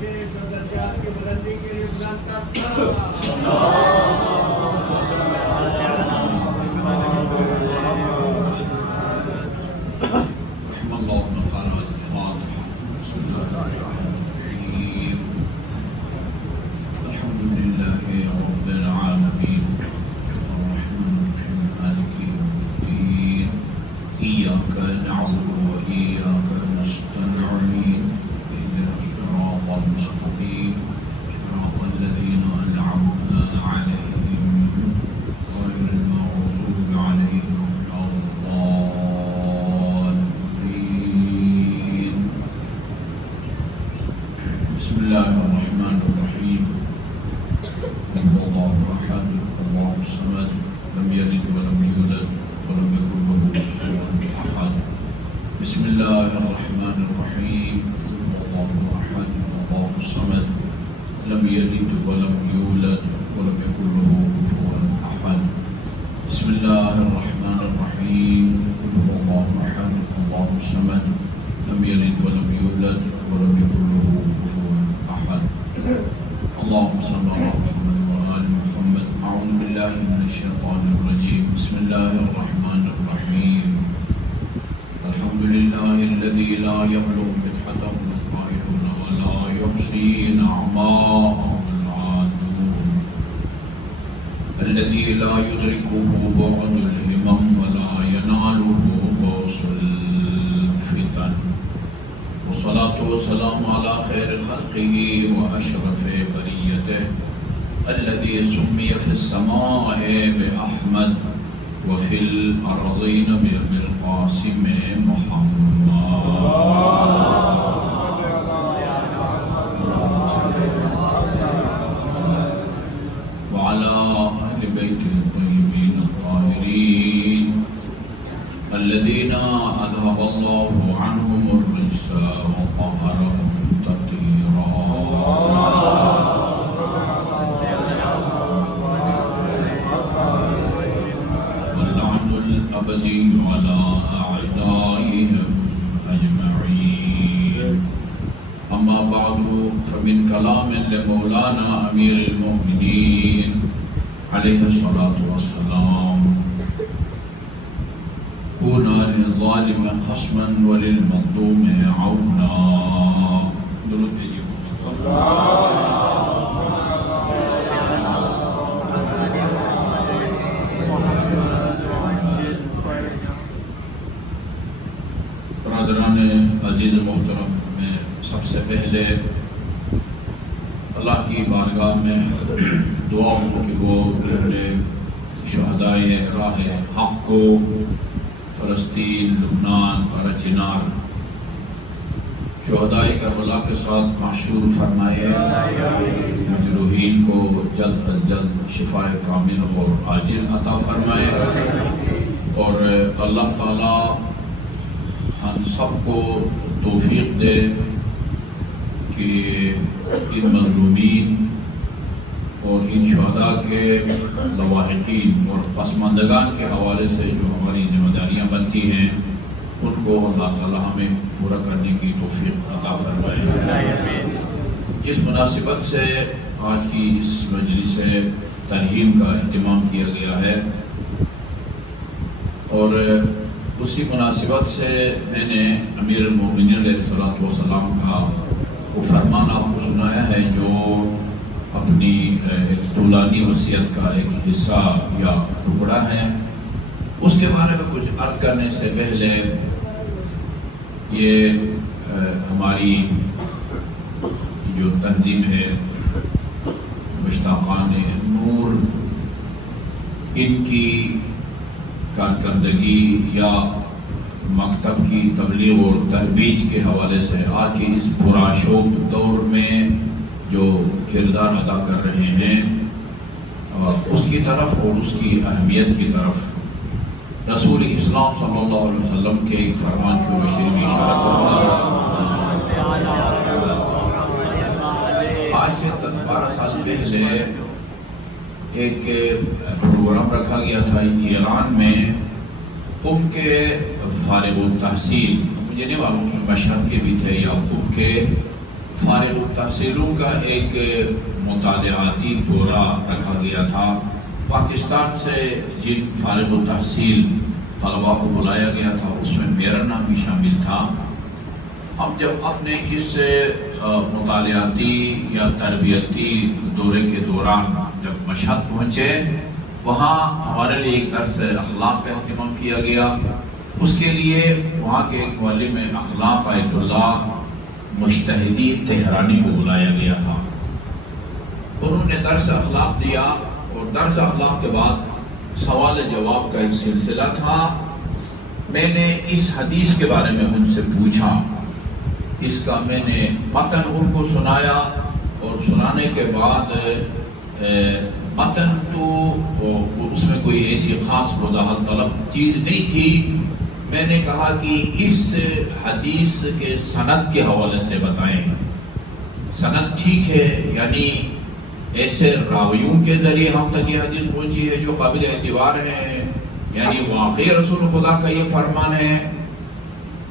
بخشش اور درجات کی بلندی کے لیے بلند کر ایک پروگرام رکھا گیا تھا ایران میں قم کے فارغ التحصیل، مجھے نہیں معلوم مشہد کے بھی تھے یا قم کے فارغ التحصیلوں کا ایک مطالعاتی دورہ رکھا گیا تھا. پاکستان سے جن فارغ التحصیل طلباء کو بلایا گیا تھا اس میں میرا نام بھی شامل تھا. ہم جب اپنے اس مطالعاتی یا تربیتی دورے کے دوران جب مشہد پہنچے، وہاں ہمارے لیے ایک درس اخلاق کا اہتمام کیا گیا. اس کے لیے وہاں کے ایک معلم اخلاق آیت اللہ مجتہدی تہرانی کو بلایا گیا تھا. انہوں نے درس اخلاق دیا اور درس اخلاق کے بعد سوال جواب کا ایک سلسلہ تھا. میں نے اس حدیث کے بارے میں ان سے پوچھا، اس کا میں نے متن ان کو سنایا اور سنانے کے بعد متن تو اس میں کوئی ایسی خاص وضاحت طلب چیز نہیں تھی. میں نے کہا کہ اس حدیث کے سند کے حوالے سے بتائیں. سند ٹھیک ہے، یعنی ایسے راویوں کے ذریعے ہم تک یہ حدیث پہنچی ہے جو قابل اعتبار ہے، یعنی واقعی رسول خدا کا یہ فرمان ہے.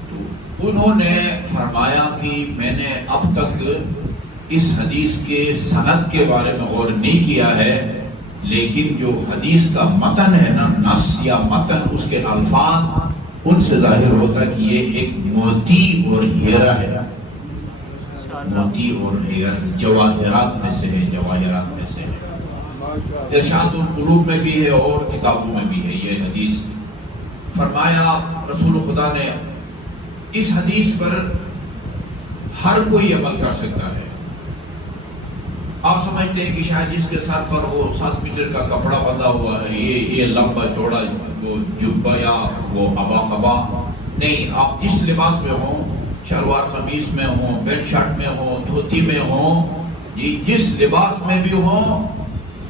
تو انہوں نے فرمایا کہ میں نے اب تک اس حدیث کے سند کے بارے میں غور نہیں کیا ہے، لیکن جو حدیث کا متن ہے نا، نص یا متن، اس کے الفاظ، ان سے ظاہر ہوتا کہ یہ ایک موتی اور ہیرا ہے. موتی اور ہیرا جواہرات میں سے ہے، جواہرات میں سے ہے. ارشاد القلوب میں بھی ہے اور کتابوں میں بھی ہے یہ حدیث. فرمایا رسول خدا نے اس حدیث پر ہر کوئی عمل کر سکتا ہے. آپ سمجھتے ہیں کہ شاید جس کے سر پر وہ 7 میٹر کا کپڑا بندھا ہوا ہے، یہ لمبا چوڑا وہ جبہ یا وہ ابا قبا نہیں. آپ جس لباس میں ہوں، شلوار قمیص میں ہوں، پینٹ شرٹ میں ہوں، دھوتی میں ہوں، جس لباس میں بھی ہوں،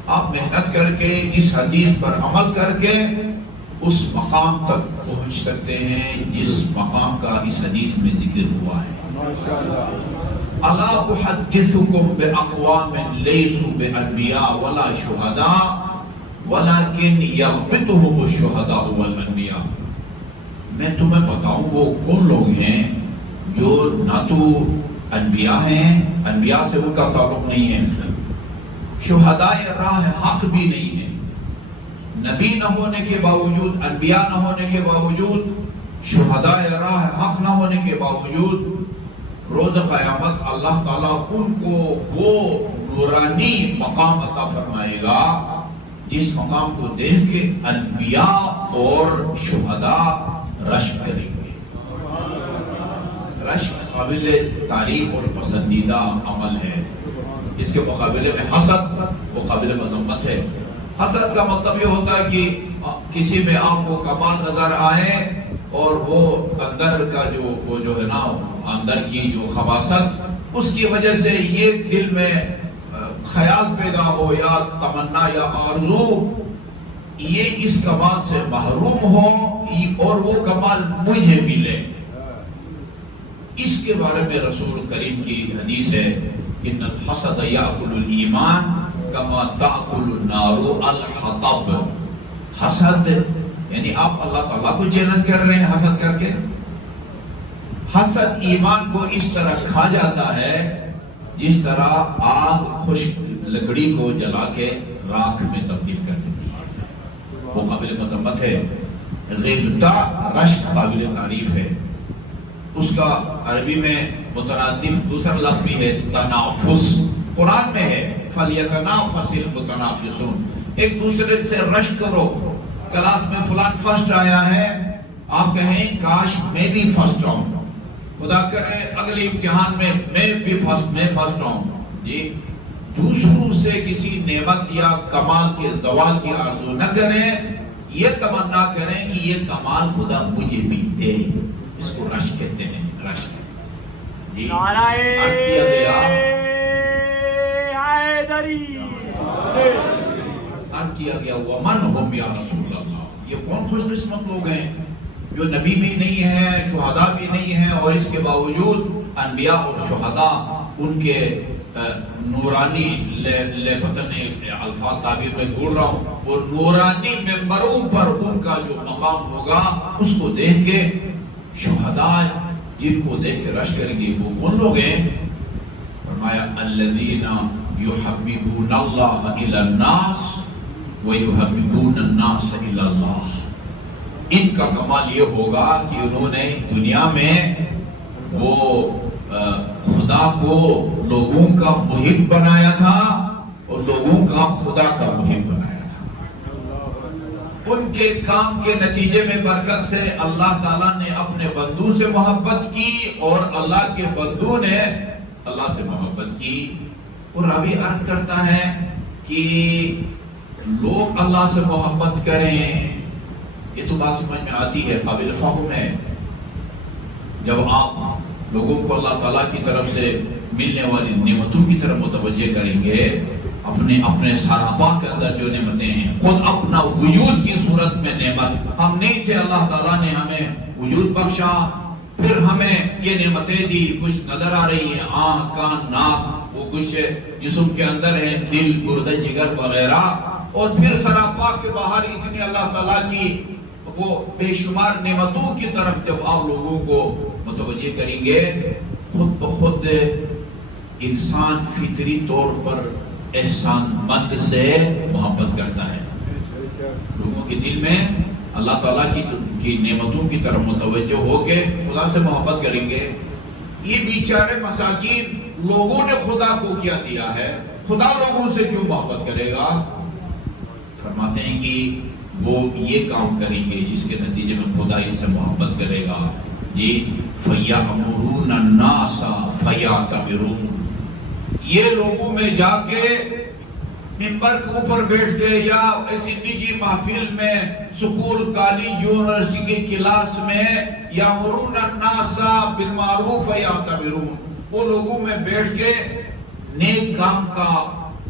آپ محنت کر کے اس حدیث پر عمل کر کے اس مقام تک پہنچ سکتے ہیں جس مقام کا اس حدیث میں ذکر ہوا ہے. الا احدثکم باقوام لیسوا بانبیاء ولا شہداء ولکن یغبطهم الشہداء والانبیاء. میں تمہیں بتاؤں وہ کون لوگ ہیں جو نہ تو انبیاء ہیں، انبیاء سے ان کا تعلق نہیں ہے، شہداء راہ حق بھی نہیں ہے. نبی نہ ہونے کے باوجود، انبیاء نہ ہونے کے باوجود، شہداء راہ حق نہ ہونے کے باوجود، روز قیامت اللہ تعالیٰ ان کو وہ نورانی مقام عطا فرمائے گا جس مقام کو دیکھ کے انبیاء اور شہداء رشک کریں گے. رشک قابل تعریف اور پسندیدہ عمل ہے. اس کے مقابلے میں حسد وہ قابل مذمت ہے. حسد کا مطلب یہ ہوتا ہے کہ کسی میں آپ کو کمال نظر آئے اور وہ اندر کا جو ہے نا، اندر کی جو خباثت، اس کی وجہ سے یہ دل میں خیال پیدا ہو یا تمنا یا آرزو، یہ اس کمال سے محروم ہو اور وہ کمال مجھے ملے. اس کے بارے میں رسول کریم کی حدیث ہے، ان الحسد یاکل الایمان کما تاکل النار الحطب. حسد یعنی آپ اللہ تعالیٰ کو چیلنج کر رہے ہیں حسد کر کے. حسد ایمان کو اس طرح کھا جاتا ہے جس طرح آگ خشک لکڑی کو جلا کے راکھ میں تبدیل کر دیتی ہے. وہ قابل مذمت ہے. غیبتہ رشک قابل تعریف ہے. اس کا عربی میں مترادف دوسرا لفظ بھی ہے، تنافس. قرآن میں ہے فَلْيَتَنَافَسِ الْمُتَنَافِسُونَ. ایک دوسرے سے رشک کرو. کلاس میں فلان فرسٹ آیا ہے، آپ کہیں کاش میں بھی فرسٹ آؤں. خدا کرے اگلی امتحان میں بھی فرسٹ آؤں. جی، دوسروں سے کسی نعمت یا کمال کے زوال کی آرزو نہ کریں، یہ تمنا کریں کہ یہ کمال خدا مجھے بھی دے. اس کو رشک کہتے ہیں. رشک جی عرض کیا گیا، عرض کیا گیا ومن ہم یا رسول اللہ. یہ کون خوش قسمت لوگ ہیں جو نبی بھی نہیں ہیں، شہداء بھی نہیں ہیں، اور اس کے باوجود انبیاء اور شہداء ان کے نورانی الفاظ تعبیر میں بول رہا ہوں، اور نورانی ممبروں پر ان کا جو مقام ہوگا اس کو دیکھ کے شہداء جن کو دیکھ کے رش کریں گے وہ کون لوگ ہیں؟ فرمایا الذین یحببون اللہ الی الناس ویحببون الناس الی اللہ. ان کا کمال یہ ہوگا کہ انہوں نے دنیا میں وہ خدا کو لوگوں کا محب بنایا تھا اور لوگوں کا خدا کا محب بنایا تھا. ان کے کام کے نتیجے میں برکت سے اللہ تعالیٰ نے اپنے بندوں سے محبت کی اور اللہ کے بندوں نے اللہ سے محبت کی. اور ابھی عرض کرتا ہے کہ لوگ اللہ سے محبت کریں، یہ تو بات سمجھ میں آتی ہے، قابل فہم ہے. جب آپ لوگوں کو اللہ تعالیٰ کی طرف سے ملنے والی نعمتوں کی طرف متوجہ کریں گے، اپنے سراپا کے اندر جو نعمتیں ہیں، خود اپنا وجود کی صورت میں نعمت، ہم نہیں تھے، اللہ تعالیٰ نے ہمیں وجود بخشا، پھر ہمیں یہ نعمتیں دی، کچھ نظر آ رہی ہیں، آنکھ، کان، ناک، وہ کچھ جسم کے اندر ہیں، دل، گردہ، جگر وغیرہ، اور پھر سراپا کے باہر اتنی اللہ تعالیٰ کی وہ بے شمار نعمتوں کی طرف جب آپ لوگوں کو متوجہ کریں گے، خود بخود انسان فطری طور پر احسان مند سے محبت کرتا ہے. لوگوں کے دل میں اللہ تعالیٰ کی نعمتوں کی طرف متوجہ ہو کے خدا سے محبت کریں گے. یہ بیچارے مساکین، لوگوں نے خدا کو کیا دیا ہے، خدا لوگوں سے کیوں محبت کرے گا؟ فرماتے ہیں کہ وہ یہ کام کریں گے جس کے نتیجے میں خدا ان سے محبت کرے گا. یہ فَيَأْمُرُونَ النَّاسَ فَيَعْتَمِرُونَ، یہ لوگوں میں جا کے ممبر کے اوپر بیٹھ کے یا ایسی نجی محفل میں، سکول، کالج، یونیورسٹی کے کلاس میں، یَأْمُرُونَ النَّاسَ بِالْمَعْرُوفِ فَيَعْتَمِرُونَ، وہ لوگوں میں بیٹھ کے نیک کام کا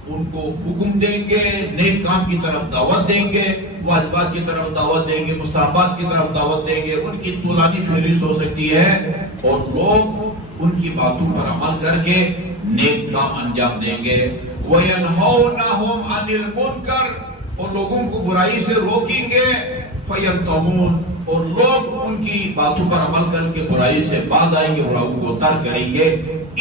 ان کو حکم دیں گے، نیک کام کی طرف دعوت دیں گے، واجبات کی طرف دعوت دیں گے، مستحبات کی طرف دعوت دیں گے. ان کی طولانی فہرست ہو سکتی ہے اور لوگ ان کی باتوں پر عمل کر کے نیک کام انجام دیں گے. وَيَنْهَوْنَهُمْ عَنِ الْمُنْكَرِ، اور لوگوں کو برائی سے روکیں گے. فَيَنْتَهُونَ، اور لوگ ان کی باتوں پر عمل کر کے برائی سے باز آئیں گے، برائی کو ترک کریں گے.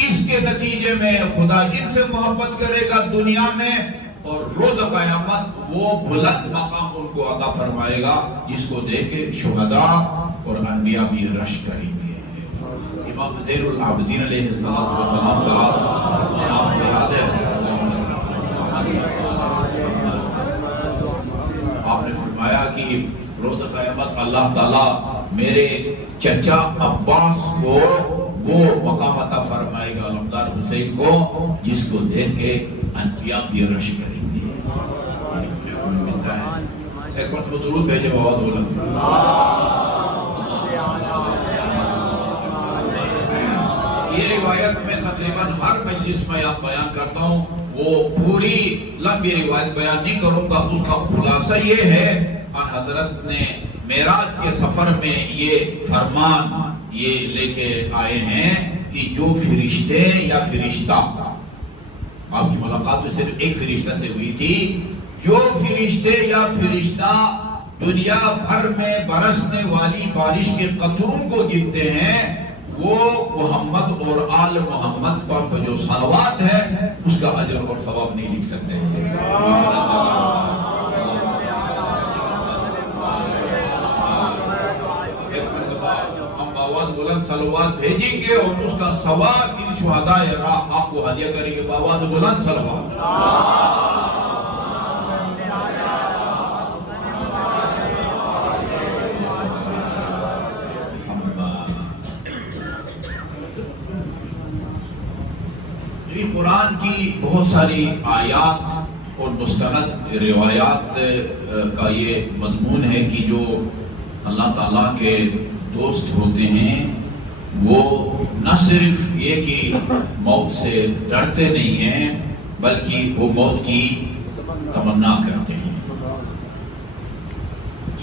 اس کے نتیجے میں خدا ان سے محبت کرے گا دنیا میں، اور روز قیامت وہ بلند مقام ان کو عطا فرمائے گا جس کو دیکھ کے شہداء اور انبیاء بھی رش کریں گے. امام زین العابدین علیہ السلام کا آپ کو یاد ہے، آپ نے فرمایا کہ روز قیامت اللہ تعالیٰ میرے چچا عباس کو وہ مقام عطا فرمائے گا، علمدار حسین کو، جس کو دیکھ کے انبیاء بھی رش کریں گے. ملتا ہے ایک وقت درود بھیجے بابا دولا. یہ روایت میں تقریباً ہر مجلس میں بیان کرتا ہوں، وہ پوری لمبی روایت بیان نہیں کروں گا. اس کا خلاصہ یہ ہے، حضرت نے معراج کے سفر میں یہ فرمان یہ لے کے آئے ہیں کہ جو فرشتے یا فرشتہ، آپ کی ملاقات میں صرف ایک فرشتہ سے ہوئی تھی، جو فرشتے یا فرشتہ دنیا بھر میں برسنے والی بارش کے قطروں کو گنتے ہیں، وہ محمد اور آل محمد پر جو صلوات ہے اس کا اجر اور ثواب نہیں لکھ سکتے ہیں. بلند صلوات بھیجیں گے اور اس کا ثواب ان شہداء راہ آپ کو ہدیہ کریں گے. بابا بلند صلوات. قرآن کی بہت ساری آیات اور مستند روایات کا یہ مضمون ہے کہ جو اللہ تعالیٰ کے دوست ہوتے ہیں وہ نہ صرف یہ کہ موت سے ڈرتے نہیں ہیں بلکہ وہ موت کی تمنا کرتے ہیں.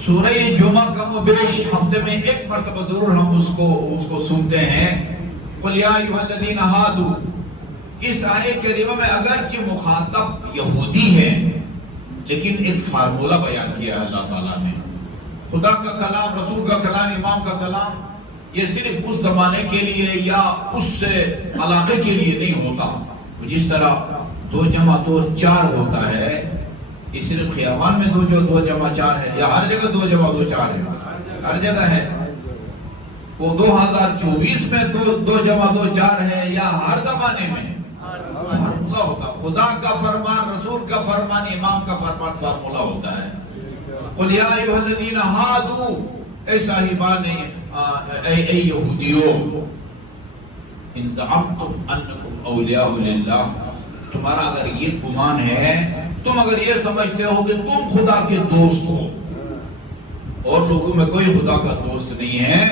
سورہ جمعہ کم و بیش ہفتے میں ایک مرتبہ ضرور ہم اس کو سنتے ہیں. قُلْ يَا أَيُّهَا الَّذِينَ هَادُوا، اس آیت کریمہ میں اگرچہ مخاطب یہودی ہے لیکن ایک فارمولہ بیان کیا ہے اللہ تعالیٰ نے. خدا کا کلام، رسول کا کلام، امام کا کلام، یہ صرف اس زمانے کے لیے یا اس سے علاقے کے لیے نہیں ہوتا. جس طرح 2 جمع 2 4 ہوتا ہے، یہ صرف خیابان میں 2 جمع 4 ہے یا ہر جگہ 2 جمع 2 4 ہے؟ ہر جگہ ہے. وہ 2024 میں 2 جمع 2 4 ہے یا ہر زمانے میں؟ فارمولہ ہوتا. خدا کا فرمان، رسول کا فرمان، امام کا فرمان فارمولہ ہوتا ہے. قُلْ يَا أَيُّهَا الَّذِينَ هَادُوا، اے صاحبان اے یہودیو، ان زعمتم انکم اولیاء للہ، تمہارا اگر یہ گمان ہے، تم اگر یہ سمجھتے ہو کہ تم خدا کے دوست ہو، اور لوگوں میں کوئی خدا کا دوست نہیں ہے،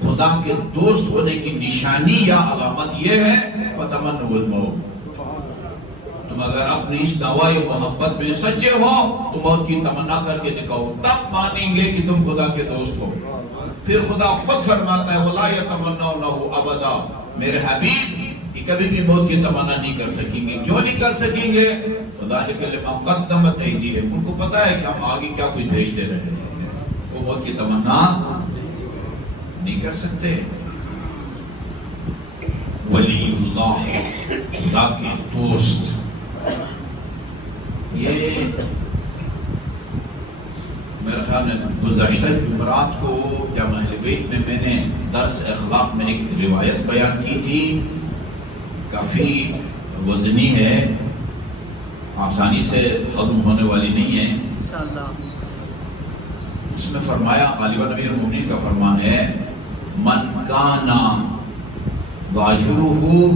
خدا کے دوست ہونے کی نشانی یا علامت یہ ہے فَتَمَنُّوا الْمَوْتَ. تم اگر اپنی اس دعوی محبت میں سچے ہو تو موت کی تمنا کر کے دکھاؤ، تب مانیں گے کہ تم خدا کے دوست ہو. پھر خدا خود فرماتا ہے وَلَا يَتَمَنَّوْنَهُ أَبَدًا، میرے حبیب یہ کبھی بھی موت کی تمنا نہیں کر سکیں گے. کیوں نہیں کر سکیں گے؟ فَذَلِكَ لِمَا قَدَّمَتْ أَيْدِيهِمْ، ان کو پتا ہے کہ ہم آگے کیا کچھ بھیجتے رہے ہیں، وہ موت کی تمنا نہیں کر سکتے. ولی اللہ، خدا کے دوست. یہ میرا خیال ہے گزشتہ جمعرات کو جامعہ اہل بیت میں نے درس اخلاق میں ایک روایت بیان کی تھی، کافی وزنی ہے، آسانی سے ہضم ہونے والی نہیں ہے. اس میں فرمایا، غالباً امیر المومنین کا فرمان ہے، من کانا ظاہرہ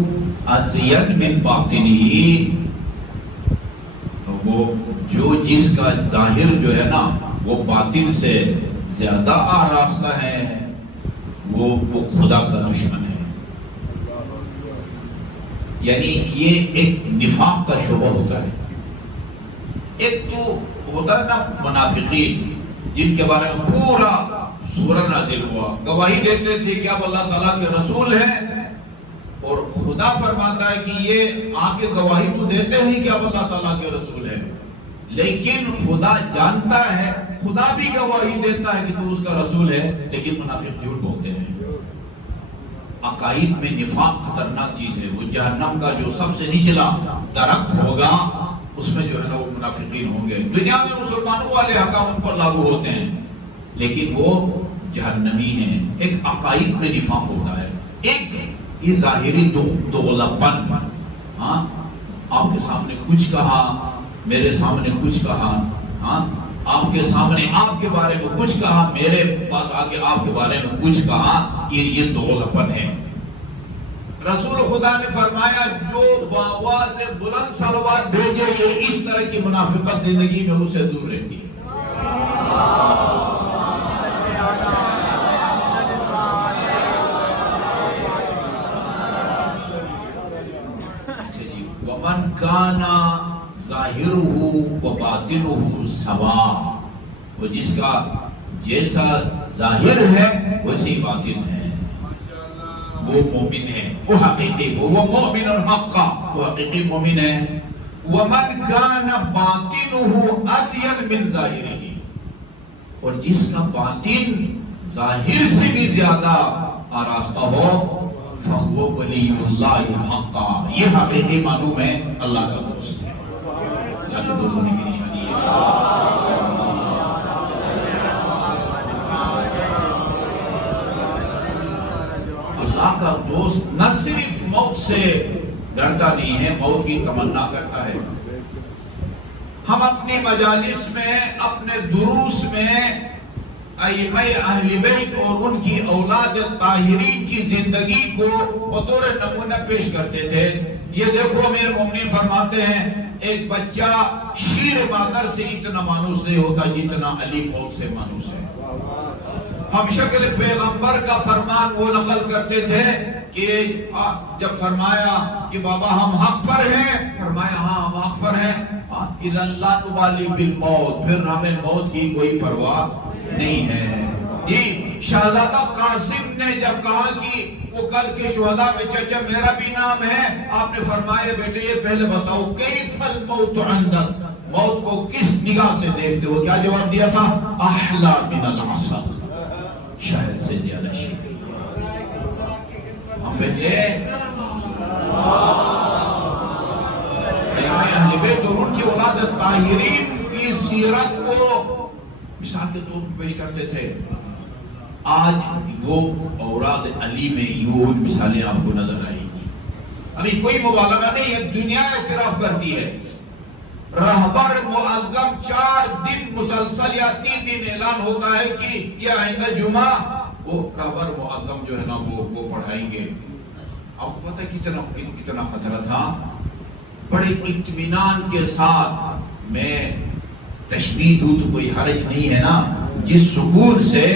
ازید من باطنہ، وہ جو جس کا ظاہر جو ہے نا وہ باطن سے زیادہ آراستہ ہے، وہ خدا کا دشمن ہے. یعنی یہ ایک نفاق کا شعبہ ہوتا ہے. ایک تو ہوتا ہے نا منافقین، جن کے بارے میں پورا سورہ نازل ہوا، گواہی دیتے تھے کہ اب اللہ تعالیٰ کے رسول ہیں، اور خدا فرماتا ہے کہ یہ آگے گواہی تو دیتے ہیں کہ اب اللہ تعالیٰ کے رسول ہے، لیکن خدا جانتا ہے، خدا بھی گواہی دیتا ہے کہ تو اس کا رسول ہے، لیکن منافق جھوٹ بولتے ہیں. عقائد میں نفاق خطرناک چیز ہے. وہ جہنم کا جو سب سے نچلا درک ہوگا، اس میں جو ہے نا وہ منافقین ہوں گے. دنیا میں مسلمانوں والے احکام ان پر لاگو ہوتے ہیں، لیکن وہ جہنمی ہیں. ایک عقائد میں نفاق ہوتا ہے، ایک یہ ظاہری دغلپن. ہاں، آپ کے سامنے کچھ کہا، میرے سامنے کچھ کہا، ہاں، آپ کے سامنے آپ کے بارے میں کچھ کہا، میرے پاس آ کے آپ کے بارے میں کچھ کہا، یہ دغلپن ہے. رسول خدا نے فرمایا جو بآواز بلند صلوات بھیجے، یہ اس طرح کی منافقت زندگی میں اس سے دور رہتی ہے. وَمَنْ كَانَ ظَاهِرُهُ وَبَاطِنُهُ سَوَاءٌ، وہ جس کا جیسا ظاہر ہے ویسی باطن ہے، وہ مومن ہے، وہ حقیقی، وہ مومن الحق، وہ حقیقی مومن ہے. وَمَنْ كَانَ بَاطِنُهُ أَزْيَنْ مِنْ ظَاهِرِهِ، اور جس کا باطن ظاہر سے بھی زیادہ آراستہ ہو، فَهُوَ وَلِيُّ اللَّهِ حَقًّا، یہ حقیقی معلوم ہے اللہ کا دوست ہے. اللہ کے دوست ہونے کی نشانی ہے. اللہ کا دوست نہ صرف موت سے ڈرتا نہیں ہے، موت کی تمنا کرتا ہے. ہم اپنی مجالس میں، اپنے دروس میں ائمہ اہل بیت اور ان کی اولاد طاہرین کی زندگی کو بطور نمونہ پیش کرتے تھے. یہ دیکھو امیر مومنین فرماتے ہیں ایک بچہ شیر مادر سے اتنا مانوس نہیں ہوتا جتنا علی موت سے مانوس ہے. ہم شکل پیغمبر کا فرمان وہ نقل کرتے تھے کہ جب فرمایا کہ بابا ہم حق پر ہیں، فرمایا ہاں ہم حق پر ہیں. اذا لا نبالی بالموت، پھر ہمیں موت کی کوئی پرواہ نہیں ہے. یہ شہزادہ قاسم نے جب کہا کہ وہ کل کے شہداء میں چچا میرا بھی نام ہے، آپ نے فرمایا بیٹے یہ پہلے بتاؤ کیف الموت عندک، موت کو کس نگاہ سے دیکھتے ہو؟ کیا جواب دیا تھا؟ احلا من العسل، شہد سے زیادہ شیریں. پہلے اہل بیت اور ان کی اولاد طاہرین کی سیرت کو مثال کے طور پر پیش کرتے تھے. آج وہ اوراد علی میں وہ مثالیں آپ کو نظر آئیں گی. ابھی کوئی مبالغہ نہیں ہے, دنیا اعتراف کرتی ہے. رہبر معظم 4 دن مسلسل یا 3 دن اعلان ہوتا ہے کہ یہ آئندہ جمعہ وہ رہبر معظم جو ہے نا وہ پڑھائیں گے. آپ کو پتہ ہے کتنا خطرہ تھا. بڑے اطمینان کے ساتھ میں تشبیہ دوں تو کوئی حرج نہیں ہے نا. جس سکون سے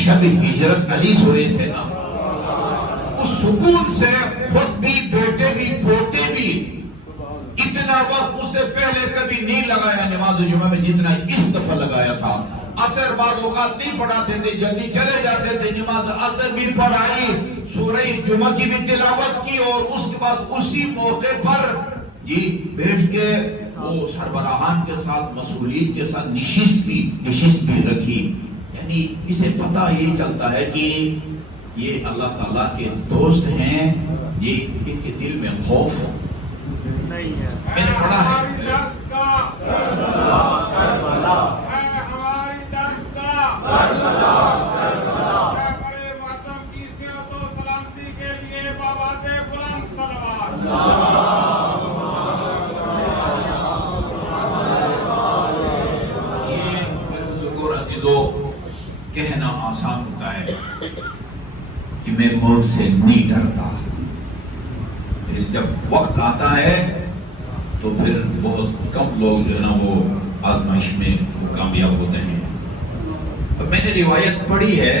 شب ہجرت علی سوئے تھے نا, اس سکون سے خود بھی بیٹے بھی پوتے بھی اتنا وقت اس سے پہلے کبھی نہیں لگایا نماز جمعہ میں جتنا اس دفعہ لگایا تھا. عصر بعد اوقات نہیں پڑھاتے تھے, جلدی چلے جاتے تھے. نماز عصر بھی پڑھائی, سورہ جمعہ کی بھی تلاوت کی, اور اس کے بعد اسی موقع پر بیٹھ کے وہ سربراہان کے ساتھ مسئولین کے ساتھ نشست بھی رکھی. یعنی اسے پتہ یہ چلتا ہے کہ یہ اللہ تعالیٰ کے دوست ہیں, یہ ان کے دل میں خوف نہیں ہے. میں نے پڑھا ہے کہنا آسان ہوتا ہے کہ میں موت سے نہیں ڈرتا. جب وقت آتا ہے تو پھر بہت کم لوگ جو ہے نا وہ آزمائش میں وہ کامیاب ہوتے ہیں. میں نے روایت پڑھی ہے,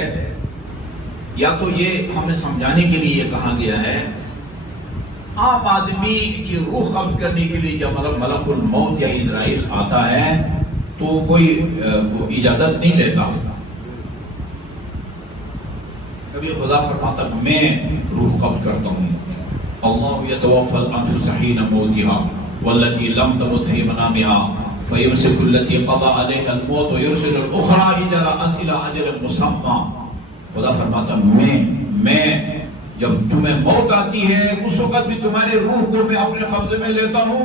یا تو یہ ہمیں سمجھانے کے لیے یہ کہا گیا ہے, عام آدمی کی روح قبض کرنے کے لیے جب ملک الموت یا اسرائیل آتا ہے تو کوئی اجازت نہیں لیتا. کبھی خدا فرماتا میں روح قبض کرتا ہوں. اللہ یتوفی الانفس حین موتها والتي لم تمت في منامها فيمسك التي قضى عليها الموت ويرسل الاخرى الى اجل مسمى. خدا فرماتا میں جب تمہیں موت آتی ہے اس وقت بھی تمہارے روح کو میں اپنے قبضے میں لیتا ہوں,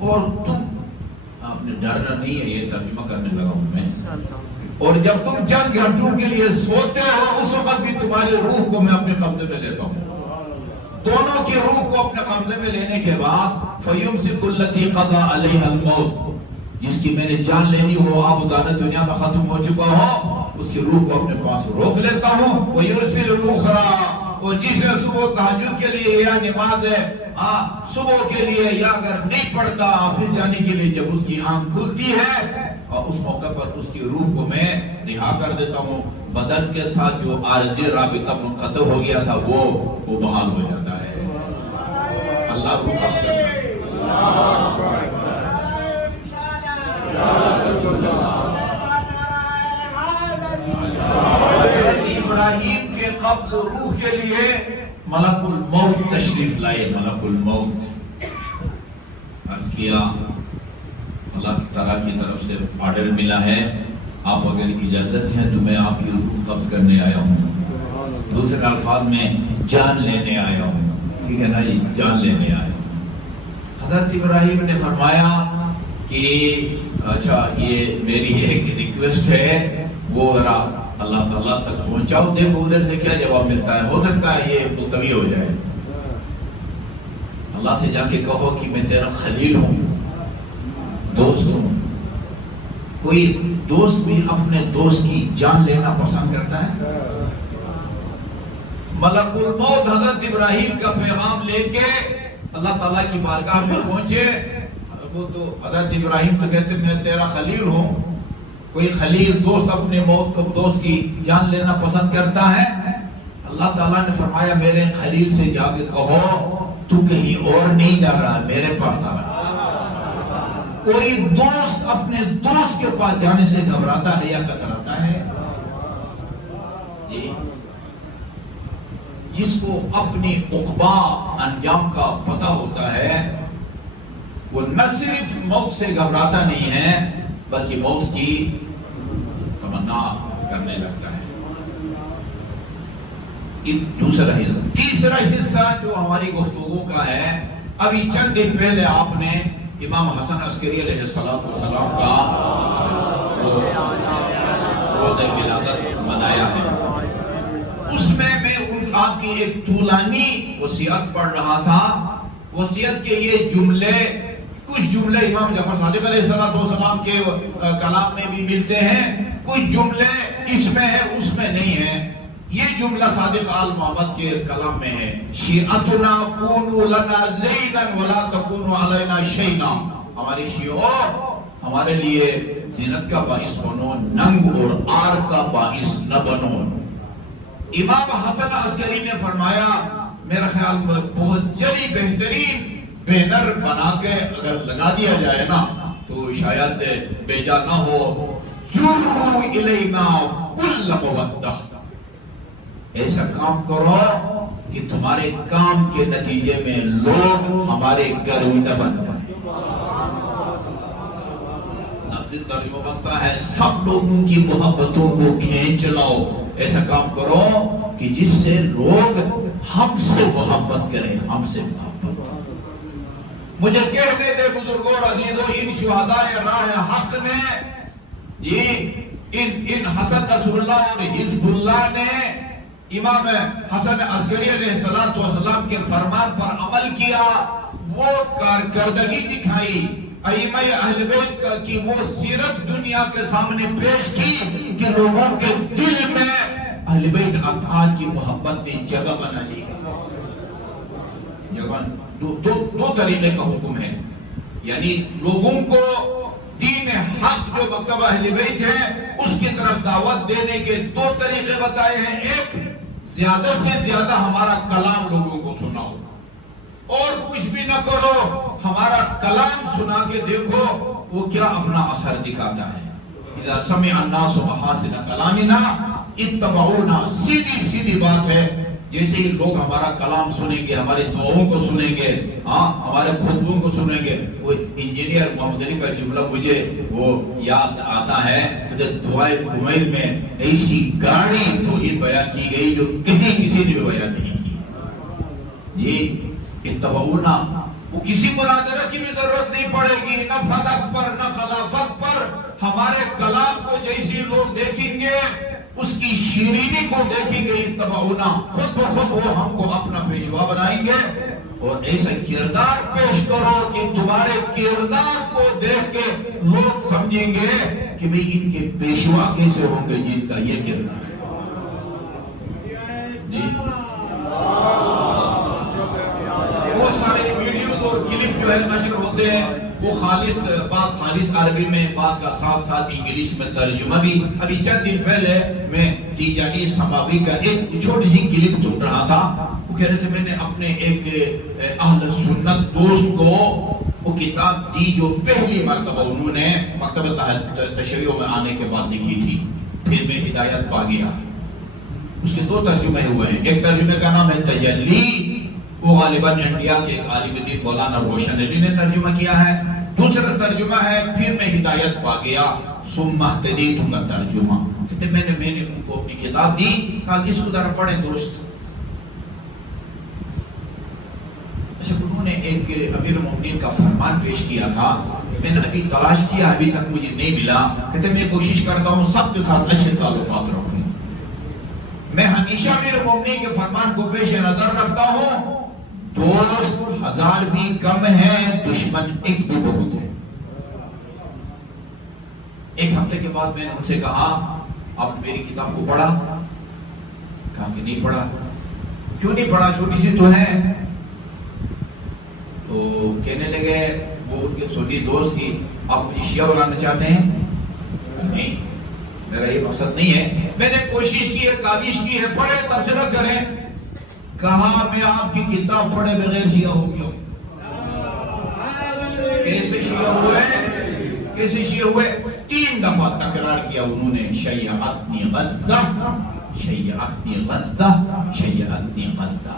اور تم آپ نے ڈرنا نہیں ہے, یہ ترجمہ کرنے لگا ہوں میں. اور جب تم چند گھنٹوں کے لیے سوتے ہو اس وقت بھی تمہاری روح کو میں اپنے قبضے میں لیتا ہوں. دونوں کی روح کو اپنے قبضے میں لینے کے بعد فَيُمْسِكُ الَّتِي قَضَى عَلَيْهَا الْمَوْتِ, جس کی میں نے جان لینی ہو, آپ دانا دنیا میں ختم ہو چکا ہو, اس کی روح کو اپنے پاس روک لیتا ہوں. وَيُرْسِلُ الْأُخْرَى, اور جسے صبح تہجد کے لیے یا نماز صبح کے لیے یا اگر نہیں پڑھتا آفس جانے کے لیے جب اس کی آنکھ کھلتی ہے, اور اس موقع پر اس کی روح کو میں رہا کر دیتا ہوں. بدن کے ساتھ جو عارضی رابطہ منقطع ہو گیا تھا وہ بحال ہو جاتا ہے. اللہ کو قبض کرتا ہے. حضرت ابراہیم کے قبض روح کے لیے ملک الموت تشریف لائے. ملک الموت عرض کیا اللہ تعالیٰ کی طرف سے آرڈر ملا ہے, آپ اگر اجازت ہے تو میں آپ کی روح قبض کرنے آیا ہوں. دوسرے الفاظ میں جان لینے آیا ہوں. ٹھیک ہے نا, یہ جان لینے آیا ہوں. حضرت ابراہیم نے فرمایا کہ اچھا یہ میری ایک ریکویسٹ ہے, وہ ذرا اللہ تعالیٰ تک پہنچاؤ, دیکھو ادھر سے کیا جواب ملتا ہے. ہو سکتا ہے یہ مستوی ہو جائے. اللہ سے جا کے کہو کہ میں تیرا خلیل ہوں, دوست ہوں. کوئی دوست بھی اپنے دوست کی جان لینا پسند کرتا ہے؟ ملک الموت حضرت ابراہیم کا پیغام لے کے اللہ تعالیٰ کی بارگاہ میں پہنچے. وہ تو حضرت ابراہیم تو کہتے میں تیرا خلیل ہوں. کوئی خلیل دوست اپنے موت کو دوست کی جان لینا پسند کرتا ہے؟ اللہ تعالیٰ نے فرمایا میرے خلیل سے جا کے کہو تو کہیں اور نہیں جا رہا, میرے پاس آ رہا. کوئی دوست اپنے دوست کے پاس جانے سے گھبراتا ہے یا کتراتا ہے؟ جس کو اپنی عقبا انجام کا پتہ ہوتا ہے وہ نہ صرف موت سے گھبراتا نہیں ہے بلکہ موت کی تمنا کرنے لگتا ہے. دوسرا حصہ. تیسرا حصہ جو ہماری گفتگو کا ہے، ابھی چند دن پہلے آپ نے امام حسن عسکری علیہ السلام کا روزہ ولادت منایا ہے. اس میں آپ کی ایک طولانی وصیت پڑھ رہا تھا. وصیت کے یہ جملے، کچھ جملے امام جعفر صادق علیہ السلام کے کلام میں بھی ملتے ہیں، کچھ جملے اس میں ہے اس میں نہیں ہے. یہ جملہ صادق آل محمد کے کلام میں ہے، شیعتنا کونوا لنا زینا ولا تکونوا علینا شیئا. ہماری شیعوں ہمارے لیے زینت کا باعث بنو، ننگ اور عار کا باعث نہ بنو. امام حسن عسکری نے فرمایا، میرا خیال میں بہت جلی بہترین بینر بنا کے اگر لگا دیا جائے نا تو شاید بیجا نہ ہو. جروا الینا کل مودہ، ایسا کام کرو کہ تمہارے کام کے نتیجے میں لوگ ہمارے گرویدہ بن جائیں. لفظ ترجمہ بنتا ہے سب لوگوں کی محبتوں کو کھینچ لاؤ. ایسا کام کرو کہ جس سے لوگ ہم سے محبت کریں، ہم سے محبت. مجھے کہنے دے بزرگوں اور عزیزوں، ان شہداء راہ حق نے، ان حسن نصر اللہ اور حزب اللہ نے امام حسن عسکری علیہ السلام کے فرمان پر عمل کیا، وہ کارکردگی دکھائی، ائمہ اہل بیت کی وہ سیرت دنیا کے سامنے پیش کی کہ لوگوں کے دل میں اہل بیت اطہار کی محبت نے جگہ بنا لی. دو طریقے کا حکم ہے، یعنی لوگوں کو دین حق جو مکتبہ اہل بیت ہے اس کی طرف دعوت دینے کے دو طریقے بتائے ہیں. ایک، زیادہ سے زیادہ ہمارا کلام لوگوں کو سناؤ، اور کچھ بھی نہ کرو، ہمارا کلام سنا کے دیکھو وہ کیا اپنا اثر دکھاتا ہے. اذا سمع الناس محاسن کلامنا اتبعونا، سیدھی بات ہے. جیسے ہی لوگ ہمارا کلام سنیں گے، ہمارے دعاؤں کو سنیں گے، ہمارے خطبوں کو سنیں گے. وہ انجینئر محمد علی کا جملہ مجھے وہ یاد آتا ہے، دعائے کمیل میں ایسی گاڑی توحید بیان کی گئی جو کہیں کسی نے بیان نہیں کی. یہ اتبعونا، وہ کسی مناظرہ کی بھی ضرورت نہیں پڑے گی، نہ فلک پر نہ خلافت پر. ہمارے کلام کو جیسے لوگ دیکھیں گے، اس کی شیرینی کو دیکھیں گے، اتبعونا، خود بخود وہ ہم کو اپنا پیشوا بنائیں گے. اور ایسا کردار پیش کرو کہ تمہارے کردار کو دیکھ کے لوگ سمجھیں گے کہ بھئی ان کے پیشوا کیسے ہوں گے جن کا یہ کردار ہے. بہت سارے ویڈیوز اور کلپ جو ہے نشر ہوتے ہیں، وہ خالص عربی میں، بعد کا ساتھ انگلش میں ترجمہ بھی. ابھی چند دن پہلے میں تیجانی سماوی کا ایک چھوٹی سی کلپ سن رہا تھا. وہ کہہ رہے تھے میں نے اپنے ایک اہل سنت دوست کو وہ کتاب دی جو پہلی مرتبہ انہوں نے مکتبہ تشیع میں آنے کے بعد لکھی تھی. پھر میں ہدایت پا گیا. اس کے دو ترجمے ہوئے ہیں. ایک ترجمے کا نام ہے تجلی، وہ غالباً انڈیا کے ایک عالم دین مولانا روشن علی نے ترجمہ کیا ہے. دوسرا ترجمہ ہے پھر میں ہدایت پا گیا، ثم اہتدیت کا ترجمہ. کہتے میں نے ان کو اپنی کتاب دی، کہا اس کو ذرا پڑھیں دوست. اچھا، انہوں نے ایک امیر المومنین کا فرمان پیش کیا تھا، میں نے ابھی تلاش کیا، ابھی تک مجھے نہیں ملا. کہتے میں کوشش کرتا ہوں سب کے ساتھ اچھے تعلقات رکھوں. میں ہمیشہ امیر المومنین کے فرمان کو پیش نظر رکھتا ہوں، دوست 1000 بھی کم ہیں، دشمن ایک بھی بہت ہے. ایک ہفتے کے بعد میں نے ان سے کہا آپ نے میری کتاب کو پڑھا؟ کہا کہ نہیں پڑھا. کیوں نہیں پڑھا؟ چھوٹی سی تو ہے. تو کہنے لگے وہ ان کے سنی دوست کی، آپ مجھے شیعہ بنانا چاہتے ہیں؟ نہیں، میرا یہ مقصد نہیں ہے. میں نے کوشش کی ہے، کاوش کی ہے، پڑھے تبصرہ کریں. کہا میں آپ کی کتاب پڑھے بغیر شیعہ ہو گیا. کیسے شیعہ ہوئے؟ 3 دفعہ تکرار کیا انہوں نے، شیعتنی غزہ، شیعتنی غزہ، شیعتنی غزہ.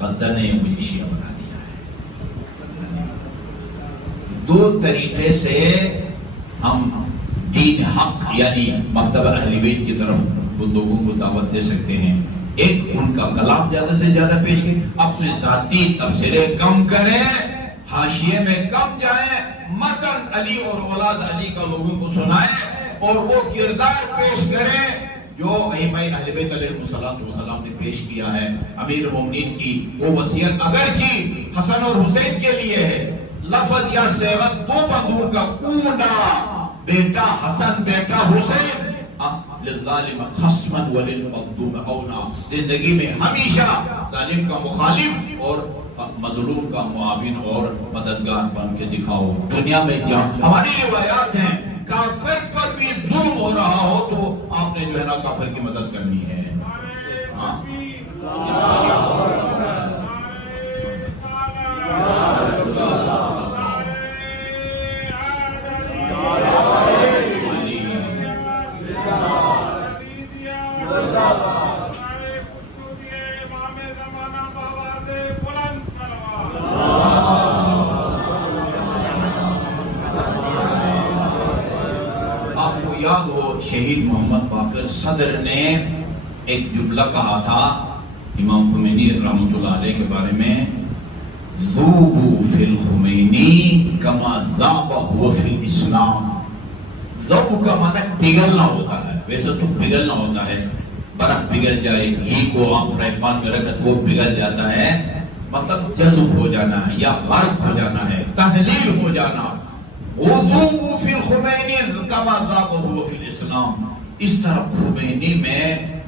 غزہ نے مجھے شیعہ بنا دیا ہے. 2 طریقے سے ہم دین حق یعنی مکتبہ اہل بیت کی طرف وہ لوگوں کو دعوت دے سکتے ہیں. ایک ان کا کلام زیادہ سے زیادہ پیش کریں، اپنے ذاتی تبصرے کم کریں، حاشیے میں کم جائیں، متن علی اور اولاد علی کا لوگوں کو سنائیں اور وہ کردار پیش کریں جو ائمہ اہل بیت علیہ السلام نے پیش کیا ہے۔ امیر المومنین کی وہ وصیت اگرچہ حسن اور حسین کے لیے ہے، لفظ یا صیغت دو بندوں کا، کونا بیٹا حسن بیٹا حسین، للظالم خصما وللمظلوم اونا، زندگی میں ہمیشہ ظالم کا مخالف اور مظلوم کا معاون اور مددگار بن کے دکھاؤ۔ دنیا میں ہماری روایات ہیں، کافر پر بھی ظلم ہو رہا ہو تو آپ نے جو ہے نا کافر کی مدد کرنی ہے۔ یاد ہو شہید محمد باقر صدر نے ایک جملہ کہا تھا امام خمینی رحمۃ اللہ علیہ کے بارے میں، ذوبوا فی الخمینی کما ذاب هو فی الاسلام۔ ذوب کا معنی پگھلنا ہوتا ہے، ویسے تو پگھلنا ہوتا ہے، برف پگھل جائے، گھی کو آپ فرائی پان میں رکھیں تو وہ پگھل جاتا ہے، مطلب جذب ہو جانا ہے یا غرق ہو جانا ہے، تحلیل ہو جانا۔ وذوبوا فی الخمینی کما ذاب هو فی الاسلام، اس طرح خمینی میں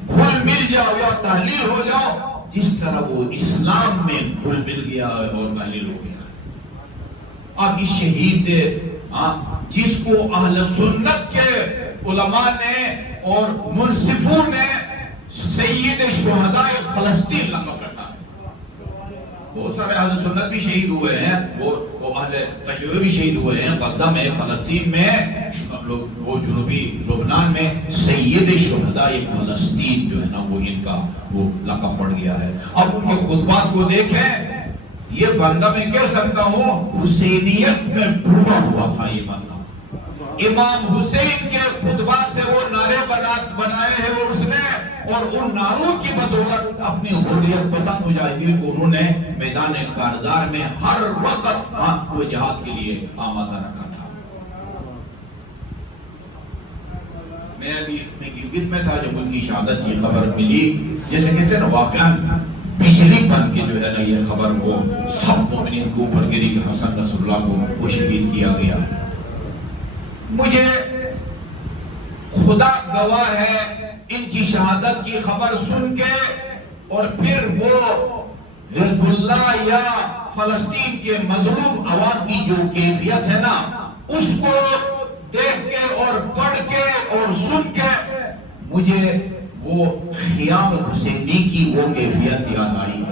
گھل مل جاؤ یا تحلیل ہو جاؤ جس طرح وہ اسلام میں گھل مل گیا اور تحلیل ہو گیا۔ اب اس شہید جس کو اہل سنت کے علماء نے اور منصفوں نے سید شہداء فلسطین لقب رکھا ہے۔ بہت سارے اہل سنت بھی شہید ہوئے ہیں، وہ اہل تشیع بھی شہید ہوئے ہیں غزہ میں، فلسطین میں، وہ جنوبی لبنان میں سید شہداء فلسطین جو ہے نا وہ ان کا وہ لقب پڑ گیا ہے۔ اب ان کے خطبات کو دیکھیں، یہ بندہ میں کہہ سکتا ہوں حسینیت میں ڈوبا ہوا تھا یہ بندہ۔ امام حسین کے خطبات سے وہ نعرے بنائے ہیں اور اس نے، اور ان نعروں کی بدولت اپنی حریت پسند مجاہدین کو انہوں نے میدان کارزار میں ہر وقت وہ جہاد کے لیے آمادہ رکھا تھا۔ میں ابھی اپنے گلگت میں تھا جب ان کی شہادت کی خبر ملی، جیسے کہتے ہیں نا واقعاً بجلی بن کے جو ہے نا یہ خبر وہ سب مومنین کو اوپر گری کہ حسن نصر اللہ کو وہ شہید کیا گیا۔ مجھے خدا گواہ ہے ان کی شہادت کی خبر سن کے اور پھر وہ حزب اللہ یا فلسطین کے مظلوم عوام کی جو کیفیت ہے نا اس کو دیکھ کے اور پڑھ کے اور سن کے مجھے وہ خیام حسینی کی وہ کیفیت یاد آئی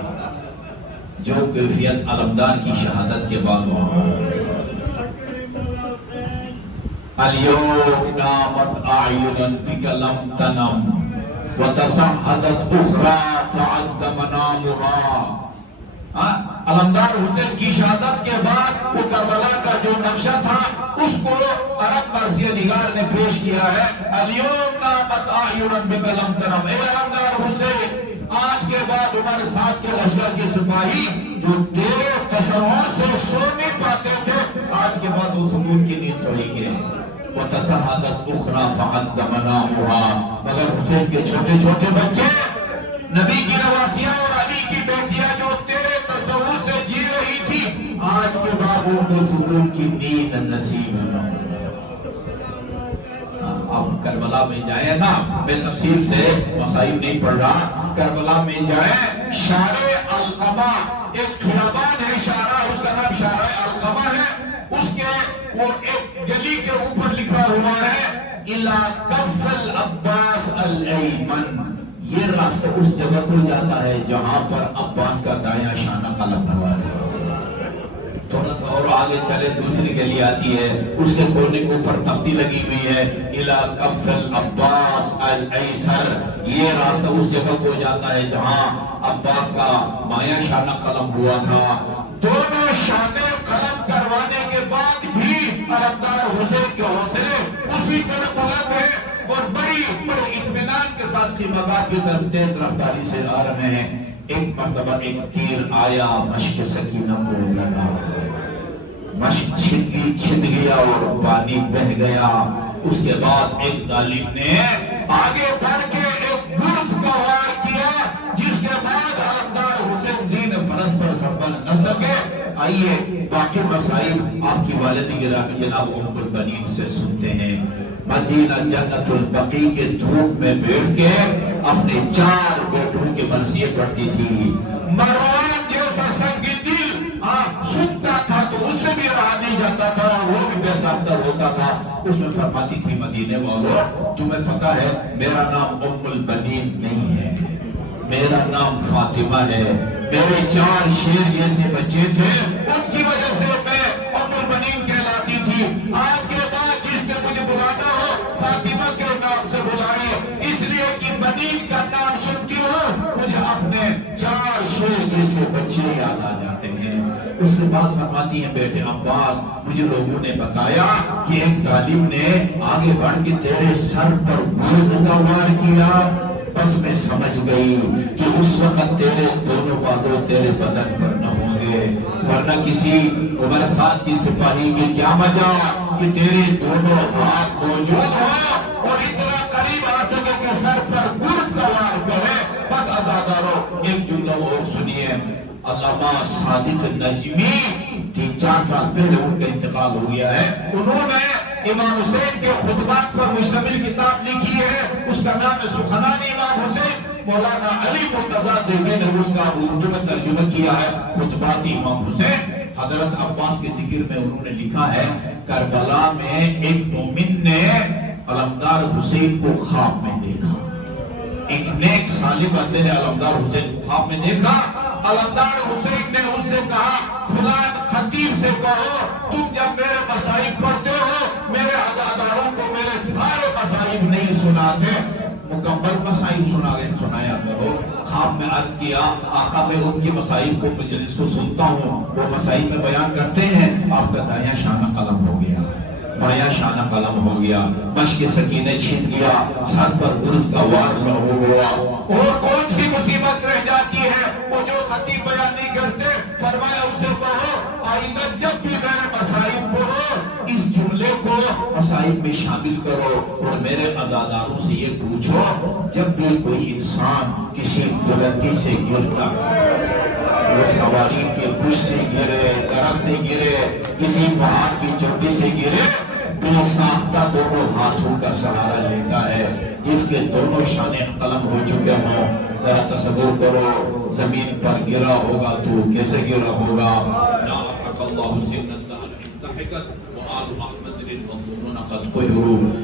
جو کیفیت علمدار کی شہادت کے بعد ہوا۔ اليوم نامت اعین بک لم تنم وتصحدت اخرى فعد منامها۔ علمدار حسین کی شہادت کے بعد وہ کربلا کا جو نقشہ تھا اس کو عرب مرثیہ نگار نے پیش کیا ہے۔ اليوم نامت اعین بک لم تنم، اے علمدار حسین آج کے بعد عمر ساتھ کے لشکر کے سپاہی جو تیرے تصور سے سو نہیں پاتے تھے آج کے بعد وہ سکون کی نیند سوئی گئے۔ وَتَسَحَدَتْ أُخْرَى فَعَدَّ مَنَامُهَا، مگر حسین کے چھوٹے چھوٹے بچے نبی کی نواسیاں اور علی کی بیٹیاں جو تیرے تصور سے جی رہی تھی آج کے بعد ان کو سکون کی نیند نصیب نہ ہو۔ اب کربلا میں جائیں نا، میں تفصیل سے مسائل نہیں پڑھ رہا، کربلا میں جائیں، شارع القمہ ایک خیابان ہے، شارع اس کا نام شارع القمہ ہے، اس کے وہ ایک گلی کے اوپر لکھا ہوا ہے اِلَى كَفَّ الْعَبَّاسِ الْأَيْمَنِ، یہ راستہ اس جگہ کو جاتا ہے جہاں پر عباس کا دایاں شانہ قلم ہوا ہے۔ تھوڑا سا اور آگے چلے دوسری گلی آتی ہے، اس کے کونے کے اوپر تختی لگی ہوئی ہے اِلَى كَفَّ الْعَبَّاسِ الْأَيْسَرِ، یہ راستہ اس جگہ کو جاتا ہے جہاں عباس کا بایاں شانہ قلم ہوا تھا۔ دونوں شانے قلم کروانے کے بعد بھی علمدار حسین کے حوصلے اسی طرح بلند ہے اور بڑی اطمینان کے ساتھ خیمگاہ کی طرف تیز رفتاری سے آ رہے ہیں. ایک مرتبہ ایک تیر آیا مشق سکینہ کو لگا. مشق چھن گیا اور پانی بہہ گیا. اس کے بعد ایک ظالم نے آگے بڑھ کے ایک گرد کا وار کیا جس کے بعد علمدار حسین جی نے فرس پر سنبھل نہ سکے. آئیے باقی مسائل آپ کی والدہ گرامی جناب ام البنین سے سنتے ہیں. مدینہ جنت البقیع کے دھوپ میں بیٹھ کے اپنے 4 بیٹوں کی مرثیت پڑھتی تھی. مروان جیسا سنگ دل سنتا تھا تو اس سے بھی رہا نہیں جاتا تھا, وہ بھی بے ساختر ہوتا تھا. اس میں فرماتی تھی مدینے والوں, تمہیں پتا ہے میرا نام ام البنین نہیں ہے, میرا نام فاطمہ ہے. میرے 4 شیر جیسے بچے تھے, ان کی وجہ سے میں ام البنین کہلاتی تھی. آج کے بعد جس نے مجھے بلانا ہو فاطمہ کے نام سے بلائے, اس لیے کہ بنین کا نام سنتی ہوں مجھے اپنے 4 شیر جیسے بچے یاد آ جاتے ہیں. اس کے بعد فرماتی ہیں بیٹے عباس, مجھے لوگوں نے بتایا کہ ایک ظالم نے آگے بڑھ کے تیرے سر پر گرز کا وار کیا. بس میں سمجھ گئی کہ اس وقت تیرے دونوں بازو تیرے بدن پر نہ ہوں گے, ورنہ کسی عمر ساتھ کی سپاہی کی کیا مجا کہ تیرے دونوں ہاتھ موجود ہو اور اتنا قریب آ سکے کہ سر پر گرز کا وار کرے. بس اداکاروں ایک جملہ اور سنیے. علامہ صادق نجمی 3-4 سال پہلے ان کا انتقال ہو گیا ہے. انہوں نے امام حسین کے خطبات پر مشتمل کتاب لکھی ہے, اس کا نام ہے سخنان امام حسین. مولانا علی مرتضیٰ دیوبند نے اس کا اردو میں ترجمہ کیا ہے, خطبات امام حسین. حضرت عباس کے ذکر میں انہوں نے لکھا ہے, کربلا میں ایک مومن نے علمدار حسین کو خواب میں دیکھا. ایک نیک صالح بندے نے علمدار حسین کو خواب میں دیکھا. علمدار حسین نے اس سے کہا, فلان خطیب سے کہو تم جب میرے مصائب پڑھتے ہو میرے عزاداروں کو میرے سارے مصائب نہیں سناتے, مکمل مصائب سنایا کرو. خواب میں عرض کیا, آقا میں ان کی مصائب کو مجلس کو سنتا ہوں, وہ مصائب میں بیان کرتے ہیں. آپ کا دایاں شانہ قلم ہو گیا, بایاں شانہ قلم ہو گیا, مشق سکینہ چھن گیا, سر پر گرز کا وار ہو گیا. اور کون سی مصیبت رہ جاتی ہے وہ جو خطیب بیان نہیں کرتے. فرمایا اسے کہو آئندہ جب بھی میرے مصائب پڑھو اس جملے کو مصائب میں شامل کرو, اور میرے عزاداروں سے یہ پوچھو جب بھی کوئی انسان کسی بلندی سے گرتا, وہ سواری کے پشت سے گرے, درخت سے گرے, کسی پہاڑ کی چوٹی سے گرے, بے ساختہ دونوں ہاتھوں کا سہارا لیتا ہے. جس کے دونوں شانے قلم ہو چکے ہوں, ذرا تصور کرو زمین پر گرا ہوگا تو کیسے گرا ہوگا.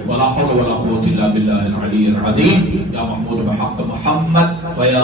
ولا حول ولا قوة إلا بالله العلي العظيم. يا محمود بحق محمد ويا